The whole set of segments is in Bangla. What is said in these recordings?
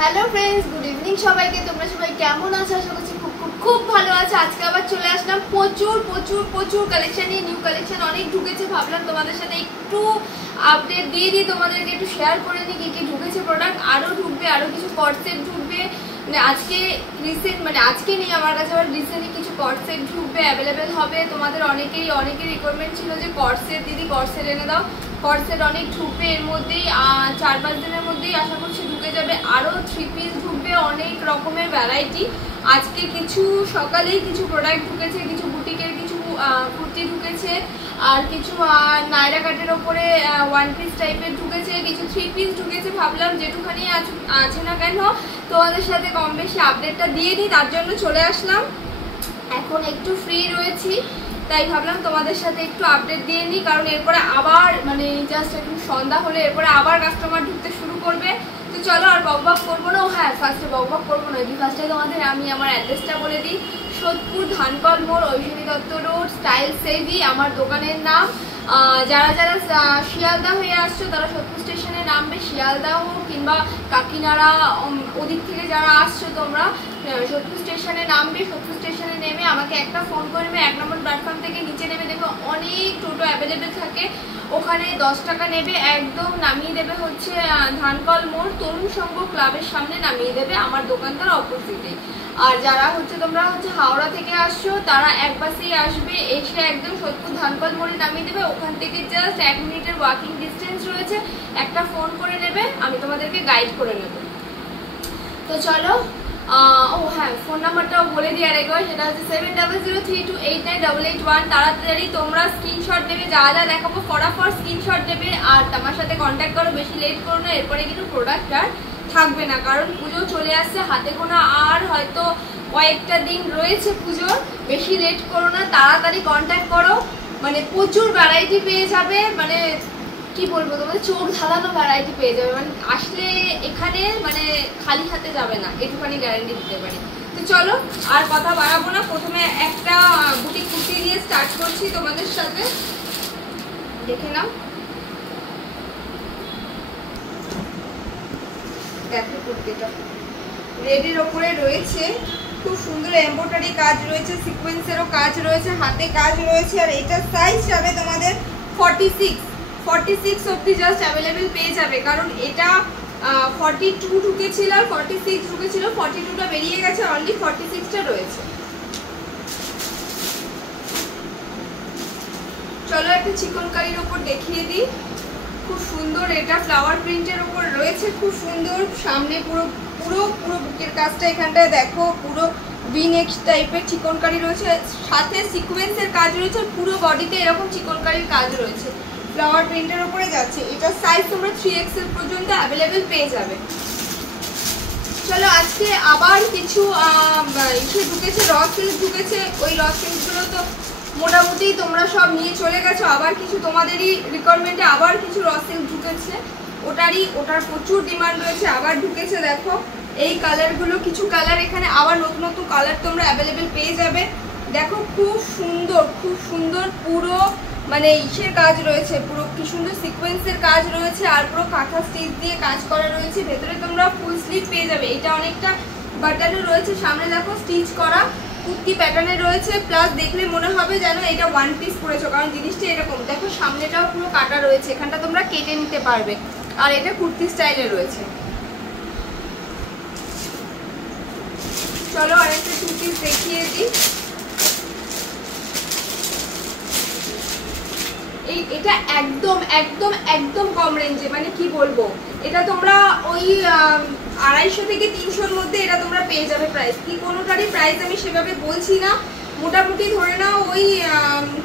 হ্যালো ফ্রেন্ডস, গুড ইভিনিং সবাইকে। তোমরা সবাই কেমন আছো? আশা করছি খুব খুব খুব ভালো আছো। আজকে আবার চলে আসলাম প্রচুর প্রচুর প্রচুর কালেকশন নিয়ে। নিউ কালেকশন অনেক ঢুকেছে, ভাবলাম তোমাদের সাথে একটু আপডেট দিয়ে দিই, তোমাদেরকে একটু শেয়ার করে দিই কি কি ঢুকেছে প্রোডাক্ট। আরও ঢুকবে, আরও কিছু কর্সেট ঢুকবে। আজকে রিসেন্ট আজকে নেই আমার কাছে, আবার রিসেন্টলি কিছু কর্সেট ঢুকবে, অ্যাভেলেবেল হবে। তোমাদের অনেকের রিকোয়ারমেন্ট ছিল যে কর্সেট দিদি কর্সেট এনে দাও। কর্সেট অনেক ঢুকবে এর মধ্যেই, 4-5 দিনের মধ্যেই আশা করছি ঢুকে যাবে। আরও 3 পিস ঢুকবে, অনেক রকমের ভ্যারাইটি। আজকে কিছু সকালেই কিছু প্রোডাক্ট ঢুকেছে, কিছু বুটিকের কিছু কুর্তি ঢুকেছে, আর কিছু নায়রা কাটের ওপরে 1 পিস টাইপের ঢুকেছে, কিছু 3 পিস ঢুকেছে। ভাবলাম যেটুখানি আছে না কেন তোমাদের সাথে কম বেশি আপডেটটা দিয়ে দিই, তার জন্য চলে আসলাম। এখন একটু ফ্রি রয়েছি, তাই ভাবলাম তোমাদের সাথে একটু আপডেট দিয়ে নিই, কারণ এরপরে আবার জাস্ট এখন সন্ধ্যা হলে এরপরে আবার কাস্টমার ঢুকতে শুরু করবে। তো চলো আর বকবক করবো না। হ্যাঁ, ফার্স্টে বকবক করবো না, ফার্স্টে তোমাদের আমি আমার অ্যাড্রেসটা বলে দিই। সোদপুর ধানকল মোড়, ঐশ্বরী দত্ত রোড, স্টাইল সেভি আমার দোকানের নাম। যারা যারা শিয়ালদা হয়ে আসছো তারা সোদপুর স্টেশনে নামবে। শিয়ালদা হোক কিংবা কাকিনাড়া, ওদিক থেকে যারা আসছো তোমরা সোদপুর স্টেশনে নামবে। সোদপুর স্টেশনে নেমে আমাকে একটা ফোন করবে। 1 নম্বর প্ল্যাটফর্ম থেকে নিচে নেমে দেখো অনেক টোটো অ্যাভেলেবেল থাকে, ওখানে 10 টাকা নেবে, একদম নামিয়ে দেবে হচ্ছে ধানকল মোড় তরুণ সংঘ ক্লাবের সামনে নামিয়ে দেবে, আমার দোকানটার অপোজিটে। আর যারা তোমরা হাওড়া থেকে আসছো তারা এক বাসেই আসবে, এসে একদম সোদপুর ধানকল মোড়ে নামিয়ে দেবে। ওখান থেকে জাস্ট 1 মিনিটের ওয়াকিং ডিস্টেন্স রয়েছে, একটা ফোন করে নেবে, আমি তোমাদেরকে গাইড করে নেব। তো চলো, ও হ্যাঁ, ফোন নাম্বারটাও বলে দিই আরেকবার, সেটা হচ্ছে 7003289881। তাড়াতাড়ি তোমরা স্ক্রিনশট দেবে, যা যা দেখাবো ফটাফট স্ক্রিনশট দেবে আর আমার সাথে কন্ট্যাক্ট করো, বেশি লেট করো না। এরপরে কিন্তু প্রোডাক্ট আর থাকবে না, কারণ পুজো চলে আসছে, হাতে গোনা আর হয়তো কয়েকটা দিন রয়েছে পুজোর। বেশি লেট করো না, তাড়াতাড়ি কন্ট্যাক্ট করো, প্রচুর ভ্যারাইটি পেয়ে যাবে। কি বলবো, তোমাদের চোখ ধাঁধানো ভ্যারাইটি পেয়ে যাবে। আসলে এখানে খালি হাতে যাবে না, একটুখানি গ্যারান্টি দিতে পারি। তো চলো আর কথা বাড়াবো না, প্রথমে একটা বুটিক কুর্তি দিয়ে স্টার্ট করছি তোমাদের সাথে, দেখে নাও। দেখো কুর্তিটা রেডের ওপরে রয়েছে, খুব সুন্দর এমব্রয়ডারি কাজ রয়েছে, সিকোয়েন্সেরও কাজ রয়েছে, হাতে কাজ রয়েছে। আর এটার সাইজ যাবে তোমাদের 46 অব্দি জাস্ট অ্যাভেলেবেল পেয়ে যাবে, কারণ এটা 42 ঢুকেছিল আর 46 ঢুকেছিল, 42টা বেরিয়ে গেছে, অনলি 46টা রয়েছে। চলো একটা চিকনকারির ওপর দেখিয়ে দিই, খুব সুন্দর। এটা ফ্লাওয়ার প্রিন্টের ওপর রয়েছে, খুব সুন্দর। সামনে পুরো পুরো পুরো বুকের কাজটা এখানটায় দেখো, পুরো ভিনেক টাইপের চিকনকারি রয়েছে, সাথে সিকোয়েন্সের কাজ রয়েছে, পুরো বডিতে এরকম চিকনকারির কাজ রয়েছে, ফ্লাওয়ার প্রিন্টের উপরে যাচ্ছে। এটা সাইজ তোমরা 3XL পর্যন্ত অ্যাভেলেবেল পেয়ে যাবে। চলো আজকে আবার কিছু ঢুকেছে, র সিল্ক ঢুকেছে। ওই র সিল্কগুলো তো মোটামুটি তোমরা সব নিয়ে চলে গেছো, আবার কিছু তোমাদেরই রিকোয়ারমেন্টে আবার কিছু র সিল্ক ঢুকেছে, ওটার প্রচুর ডিমান্ড রয়েছে, আবার ঢুকেছে। দেখো এই কালারগুলো, কিছু কালার এখানে আবার নতুন নতুন কালার তোমরা অ্যাভেলেবেল পেয়ে যাবে। দেখো খুব সুন্দর, খুব সুন্দর, পুরো ইসের কাজ রয়েছে, পুরো কি সুন্দর সিকোয়েন্সের কাজ রয়েছে, আর পুরো কাঁথা স্টিচ দিয়ে কাজ করা রয়েছে। ভেতরে তোমরা ফুল স্লিভ পেয়ে যাবে, এটা অনেকটা বাটনও রয়েছে, সামনে দেখো স্টিচ করা কুর্তি প্যাটার্নে রয়েছে, প্লাস দেখলে মনে হবে যেন এটা 1 পিস পরেছো, কারণ জিনিসটা এরকম। দেখো সামনেটাও পুরো কাটা রয়েছে, এখানটা তোমরা কেটে নিতে পারবে, আর এটা কুর্তি স্টাইলে রয়েছে। চলো আরেকটা 2 পিস দেখিয়ে দিই। এটা একদম একদম একদম কম রেঞ্জে, কি বলবো, এটা তোমরা ওই 250 থেকে 300-র মধ্যে এটা তোমরা পেয়ে যাবে। প্রাইস কি কোনোটারই প্রাইস আমি সেভাবে বলছি না, মোটামুটি ধরে নাও ওই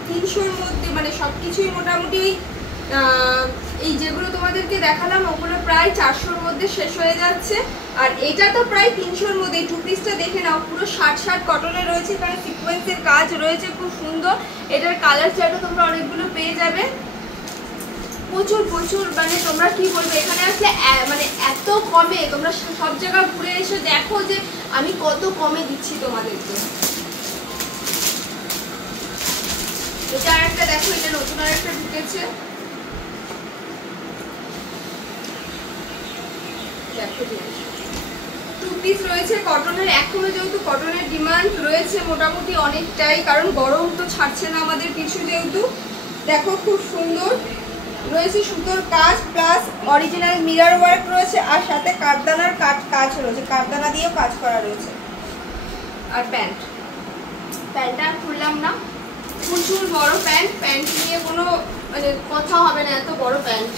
300-র মধ্যে, সবকিছুই মোটামুটি ওই এই যেগুলো তোমাদেরকে দেখালাম ওগুলো প্রায় 400-র মধ্যে শেষ হয়ে যাচ্ছে। আর এটা তো প্রায় 300-র মধ্যে। 2 পিসটা দেখে নাও, পুরো 60 কটনে রয়েছে, কারণ সিকোয়েন্সের কাজ রয়েছে, খুব সুন্দর। এটার কালার চার্টও তোমরা অনেকগুলো পেয়ে যাবে, প্রচুর প্রচুর। তোমরা কি বলবো, এখানে আসলে এত কমে, তোমরা সব জায়গা ঘুরে এসে দেখো যে আমি কত কমে দিচ্ছি তোমাদেরকে। এটা আরেকটা দেখো, এটা নতুন আরেকটা ঢুকেছে, দেখো পিস রয়েছে কটনের। এখনো যেহেতু কটনের ডিমান্ড রয়েছে মোটামুটি অনেকটাই, কারণ গরম তো ছাড়ছে না আমাদের কিছু যেহেতু। দেখো খুব সুন্দর রয়েছে সুতোর কাজ প্লাস অরিজিনাল মিরর ওয়ার্ক রয়েছে, আর সাথে কাঠদানার কাজ রয়েছে, কাঠদানা দিয়েও কাজ করা রয়েছে। আর প্যান্টটা খুললাম না, প্রচুর বড় প্যান্ট, প্যান্ট নিয়ে কোনো মানে কথা হবে না, এত বড় প্যান্ট।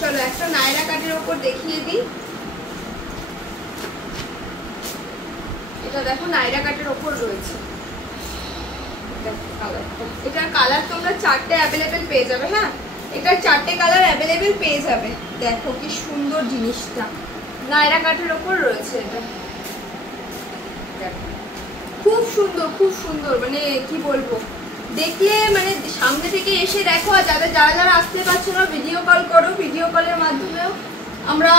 চলো একটা নায়রা কাটের ওপর দেখিয়ে দিই। এটা দেখো নায়রা কাটের ওপর রয়েছে, এটার কালার তোমরা 4টে অ্যাভেলেবেল পেয়ে যাবে। হ্যাঁ, এটার 4টে কালার অ্যাভেলেবেল পেয়ে যাবে। দেখো কি সুন্দর জিনিসটা, নায়রা কাটের ওপর রয়েছে। এটা খুব সুন্দর, খুব সুন্দর, মানে কি বলবো, দেখলে মানে সামনে থেকে এসে দেখো। আর যারা আসতে পারছো না ভিডিও কল করো, ভিডিও কলের মাধ্যমেও আমরা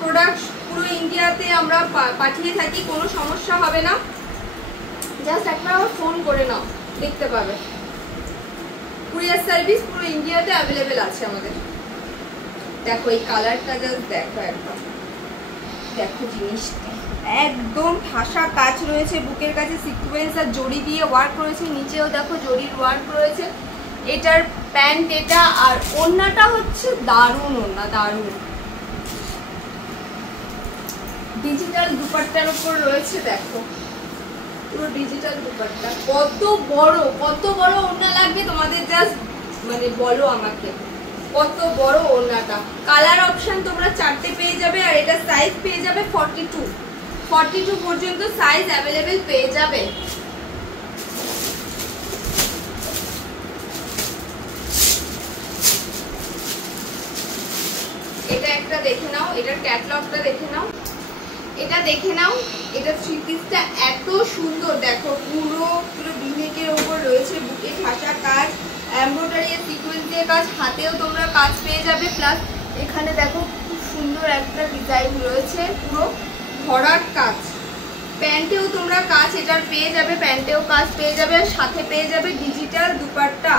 প্রোডাক্ট পুরো ইন্ডিয়াতে আমরা পাঠিয়ে থাকি, কোনো সমস্যা হবে না। জাস্ট একবার আমার ফোন করে নাও, দেখতে পাবে। কুরিয়ার সার্ভিস পুরো ইন্ডিয়াতে অ্যাভেলেবেল আছে আমাদের। দেখো এই কালারটা জাস্ট দেখো একবার, দেখো জিনিসটা একদম ঠাসা কাজ রয়েছে, বুকের কাছে সিকোয়েন্স আর জড়ি দিয়ে ওয়ার্ক রয়েছে, নিচেও দেখো জড়ির ওয়ার্ক রয়েছে। এটার প্যান্ট এটা, আর ওড়নাটা হচ্ছে দারুণ ওড়না, দারুণ ডিজিটাল দুপাট্টার উপর রয়েছে। দেখো পুরো ডিজিটাল দুপাট্টা, কত বড় ওড়না লাগবে তোমাদের, জাস্ট মানে বলো আমাকে কত বড় ওড়নাটা। কালার অপশন তোমরা 4টে পেয়ে যাবে, আর এটা সাইজ পেয়ে যাবে 42 পর্যন্ত সাইজ অ্যাভেলেবেল পেয়ে যাবে। এটা একটা দেখে নাও, এটার ক্যাটালগটা দেখে নাও, এটা দেখে নাও। এটা থ্রি পিসটা এত সুন্দর, দেখো পুরো বিনেকের ওপর রয়েছে, বুকে ঠাসা কাজ, এমব্রয়ডারি আর সিকোয়েন্স দিয়ে কাজ, হাতেও তোমরা কাজ পেয়ে যাবে। প্লাস এখানে দেখো খুব সুন্দর একটা ডিজাইন রয়েছে, পুরো ভরাট কাজ। প্যান্টেও তোমরা কাজ এটার পেয়ে যাবে, প্যান্টেও কাজ পেয়ে যাবে, আর সাথে পেয়ে যাবে ডিজিটাল দুপাট্টা,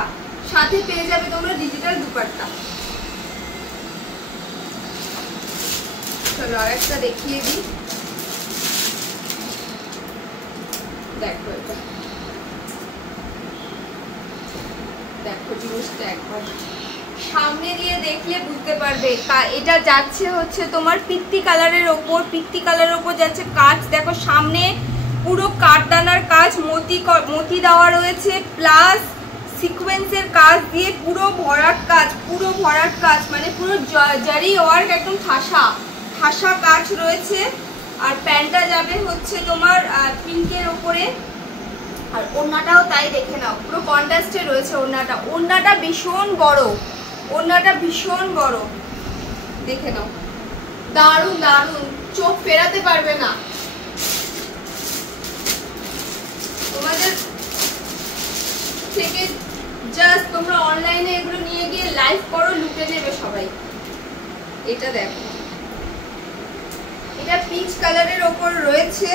সাথে পেয়ে যাবে তোমরা ডিজিটাল দুপাট্টা। চলো আরেকটা দেখিয়ে দিই। দেখো এটা, দেখো জিনিসটা একবার সামনে দিয়ে দেখলে বুঝতে পারবে। এটা যাচ্ছে হচ্ছে তোমার পিত্তি কালারের ওপর, পিত্তি কালারের ওপর যাচ্ছে কাজ। দেখো সামনে পুরো কাঠদানার কাজ, মতি দেওয়া রয়েছে, প্লাস সিকোয়েন্সের কাজ দিয়ে পুরো ভরাট কাজ, মানে পুরো জারি ওয়ার্ক, একদম ঠাসা কাজ রয়েছে। আর প্যান্টটা যাবে হচ্ছে তোমার পিঙ্কের ওপরে, আর ওড়নাটাও তাই দেখে নাও, পুরো কন্ট্রাস্টে রয়েছে ওড়নাটা। ওড়নাটা ভীষণ বড়, দেখে নাও, দারুণ, চোখ ফেরাতে পারবে না। তোমাদের থেকে জাস্ট তোমরা অনলাইনে এগুলো নিয়ে গিয়ে লাইভ করো, লুটে নেবে সবাই। এটা দেখো, এটা পিচ কালারের ওপর রয়েছে,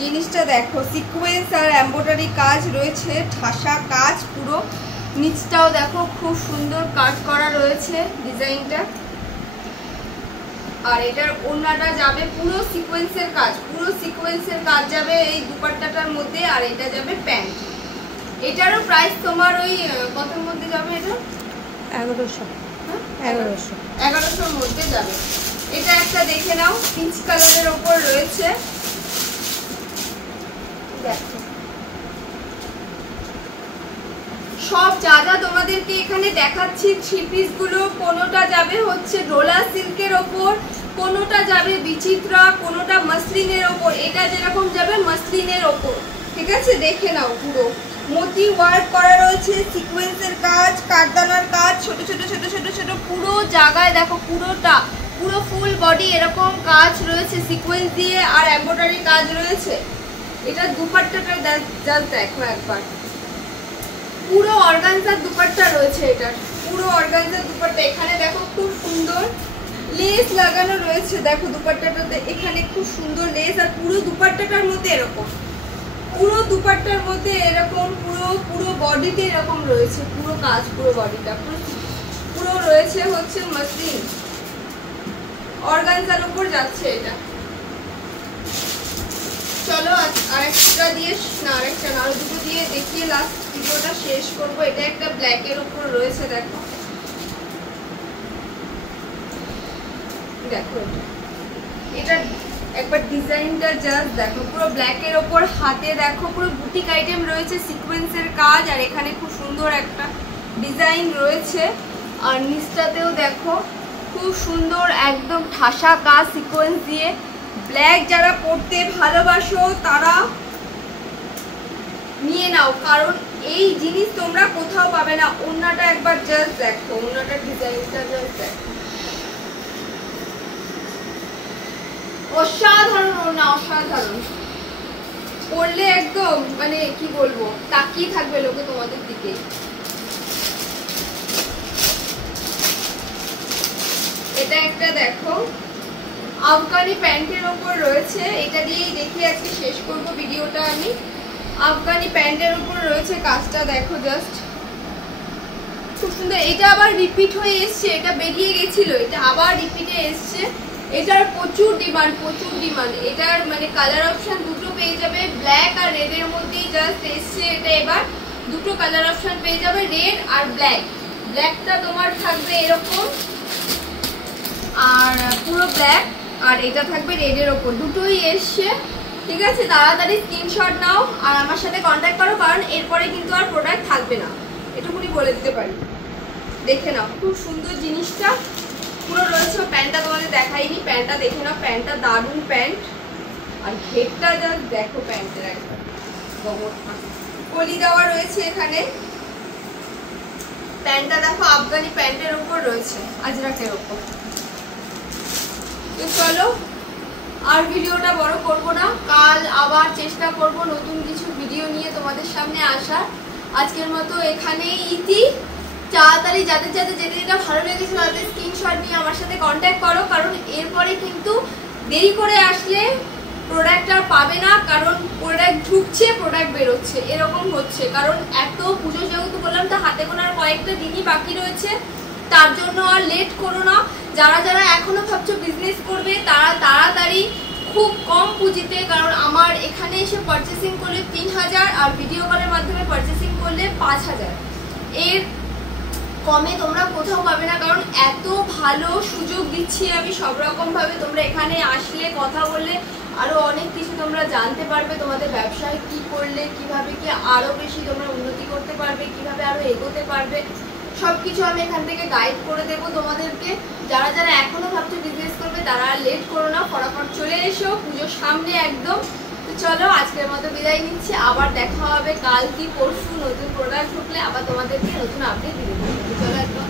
জিনিসটা দেখো সিকোয়েন্স আর এমব্রয়ডারি কাজ রয়েছে, ঠাসা কাজ পুরো। নিচটাও দেখো খুব সুন্দর কাজ করা রয়েছে ডিজাইনটা। আর এটার ওড়নাটা যাবে পুরো সিকোয়েন্সের কাজ যাবে এই দুপাট্টাটার মধ্যে, আর এটা যাবে প্যান্ট। এটারও প্রাইস তোমার ওই কতর মধ্যে যাবে? এটা 1100 মধ্যে যাবে। এটা একটা দেখে নাও, পিচ কালারের ওপর রয়েছে। দেখো সব যা তোমাদেরকে এখানে দেখাচ্ছি থ্রি পিস গুলো, কোনোটা যাবে হচ্ছে ডোলা সিল্কের ওপর, কোনোটা যাবে বিচিত্রা, কোনোটা মসলিনের ওপর। এটা যেরকম যাবে মসলিনের ওপর, ঠিক আছে? দেখে নাও, পুরো মতি ওয়ার্ক করা রয়েছে, সিকোয়েন্সের কাজ, কাঠদানার কাজ, ছোট ছোট পুরো জায়গায় দেখো, পুরো ফুল বডি এরকম কাজ রয়েছে সিকোয়েন্স দিয়ে, আর এমব্রয়ডারি কাজ রয়েছে। এটা দুপাট্টাটা জাস্ট দেখো একবার, পুরো অর্গানজার দুপাট্টা রয়েছে, এটার পুরো অর্গানজার দুপাট্টা। এখানে দেখো খুব সুন্দর লেস লাগানো রয়েছে, দেখো দুপাট্টাটাতে এখানে খুব সুন্দর লেস, আর পুরো দুপাট্টাটার মধ্যে এরকম, পুরো দুপাট্টার মধ্যে এরকম পুরো বডিতে এরকম রয়েছে পুরো কাজ, পুরো বডিটা পুরো রয়েছে হচ্ছে মসলিন, অর্গানজার উপর যাচ্ছে এটা। চলো আরেকটা দিয়ে আরেকটা আরো দুটো দিয়ে দেখিয়ে লাস্ট ভিডিওটা শেষ করবো। এটা একটা ব্ল্যাকের উপর রয়েছে, দেখো দেখো এটা একবার ডিজাইনটা জাস্ট দেখো, পুরো ব্ল্যাকের ওপর হাতে দেখো পুরো বুটিক আইটেম রয়েছে, সিকোয়েন্সের কাজ, আর এখানে খুব সুন্দর একটা ডিজাইন রয়েছে। আর নিচটাতেও দেখো খুব সুন্দর একদম ঠাসা কাজ সিকোয়েন্স দিয়ে। ব্ল্যাক যারা পরতে ভালোবাসো তারা নিয়ে নাও, কারণ এই জিনিস তোমরা কোথাও পাবে না। ওড়নাটা একবার জাস্ট দেখো, ওড়নাটার ডিজাইনটা জাস্ট দেখো, অসাধারণ ওড়না, অসাধারণ। পরলে একদম মানে কি বলবো, তাকিয়ে থাকবে লোকে তোমাদের দিকে। এটা একটা দেখো আফগানি প্যান্টের ওপর রয়েছে, এটা দিয়েই দেখি আজকে শেষ করবো ভিডিওটা আমি। আফগানি প্যান্টের উপর রয়েছে কাজটা দেখো জাস্ট খুব সুন্দর। এটা আবার রিপিট হয়ে এসছে, এটা বেরিয়ে গেছিল, এটা আবার রিপিটে এসছে। এটার প্রচুর ডিমান্ড, প্রচুর ডিমান্ড। এটার মানে কালার অপশন দুটো পেয়ে যাবে, ব্ল্যাক আর রেড এর মধ্যেই জাস্ট এসছে এটা। এবার দুটো কালার অপশন পেয়ে যাবে, রেড আর ব্ল্যাক। ব্ল্যাকটা তোমার থাকবে এরকম আর পুরো ব্ল্যাক, আর এটা থাকবে রেড এর ওপর, দুটোই এসছে। ঠিক আছে, তাড়াতাড়ি স্ক্রিনশট নাও আর আমার সাথে কন্ট্যাক্ট করো, কারণ এরপরে কিন্তু আর প্রোডাক্ট থাকবে না, এটুকুনি বলে দিতে পারি। দেখে নাও খুব সুন্দর জিনিসটা পুরো রয়েছে। প্যান্টটা তোমাদের দেখাইনি, প্যান্টটা দেখে নাও, প্যান্টটা দারুণ প্যান্ট। আর ঘেরটা জাস্ট দেখো, প্যান্টের একবার কলি দেওয়া রয়েছে এখানে। প্যান্টটা দেখো আফগানি প্যান্টের উপর রয়েছে, আজরাকের উপর। তো চলো আর ভিডিওটা বড় করবো না, কাল আবার চেষ্টা করব নতুন কিছু ভিডিও নিয়ে তোমাদের সামনে আসার। আজকের মতো এখানেই ইতি। তাড়াতাড়ি যাদের যাদের যেটা যেটা ভালো লেগেছে তাদের স্ক্রিনশট নিয়ে আমার সাথে কন্ট্যাক্ট করো, কারণ এরপরে কিন্তু দেরি করে আসলে প্রোডাক্ট আর পাবে না, কারণ প্রোডাক্ট ঢুকছে প্রোডাক্ট বেরোচ্ছে এরকম হচ্ছে। কারণ এত পুজো যেহেতু বললাম, তো হাতে গোনার কয়েকটা দিনই বাকি রয়েছে, তার জন্য আর লেট করো না। যারা যারা এখনো ভাবছো বিজনেস করবে তারা তাড়াতাড়ি খুব কম পুঁজিতে, কারণ আমার এখানে এসে পারচেসিং করলে 3000 আর ভিডিও কলের মাধ্যমে পারচেসিং করলে 5000, এর কমে তোমরা কোথাও পাবে না। কারণ এত ভালো সুযোগ দিচ্ছি আমি সব রকম ভাবে, তোমরা এখানে আসলে কথা বললে আরো অনেক কিছু তোমরা জানতে পারবে, তোমাদের ব্যবসায় কি করলে কিভাবে কি আরো বেশি তোমরা উন্নতি করতে পারবে, কিভাবে আরো এগোতে পারবে, সবকিছু আমি এখান থেকে গাইড করে দেবো তোমাদেরকে। যারা যারা এখনো ভাবছো বিজনেস করবে তারা লেট করো না, ফটাফট চলে এসো, পুজোর সামনে একদম। তো চলো আজকের মতো বিদায় নিচ্ছি, আবার দেখা হবে কাল কি পরশু নতুন প্রোডাক্ট ঢুকলে আবার তোমাদেরকে নতুন আপডেট দিয়ে দেবো। চলো একদম।